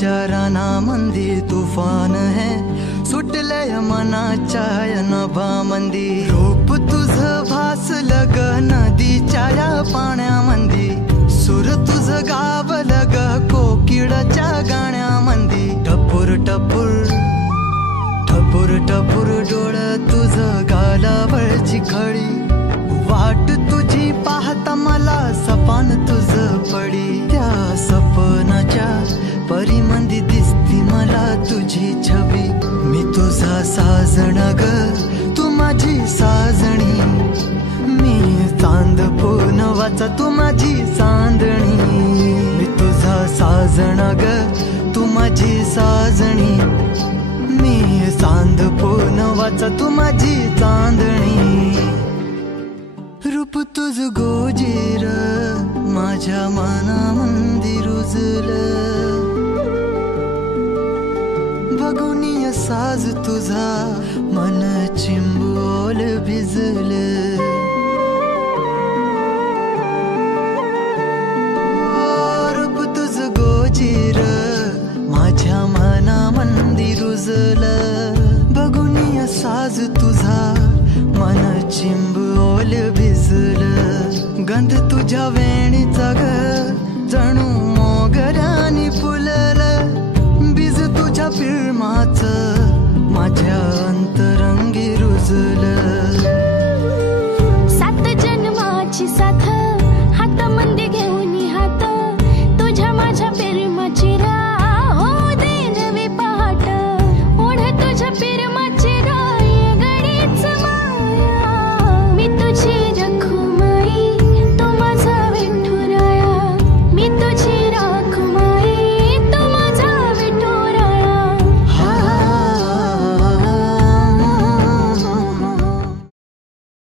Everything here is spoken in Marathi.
विचाराना मंदी तुफान है, सुटलय मनाच्या नभा मंदी. रूप तुझ भासलं ग नदीच्या या पाण्यामंदी, सूर तुझ गावलं ग कोकिळाच्या गाण्यामंदी. टपूर टपूर टपूर टपूर डोळं तुझ गालावरची खडी, वाट तुझी पाहता मला सपान तुझ पडी. त्या सपनाच्या परिमंदी दिसती मला तुझी छबी. मी तुझा साजण ग तू माझी साजणी, मी चांद पूनवाचा तू माझी चांदणी. मी तुझा साजण ग तू माझी साजणी, मी चांद पूनवाचा तू माझी चांदणी. रूप तुझ गोजीर माझ्या मनामंदी रुजलं, बघुनिय साज तुझा मन चिंबोल भिजलं. रूप तुझ गोजीर माझ्या मनामंदी रुजलं, बघुनिय साज तुझा मन चिंबोल भिजलं. गंध तुझ्या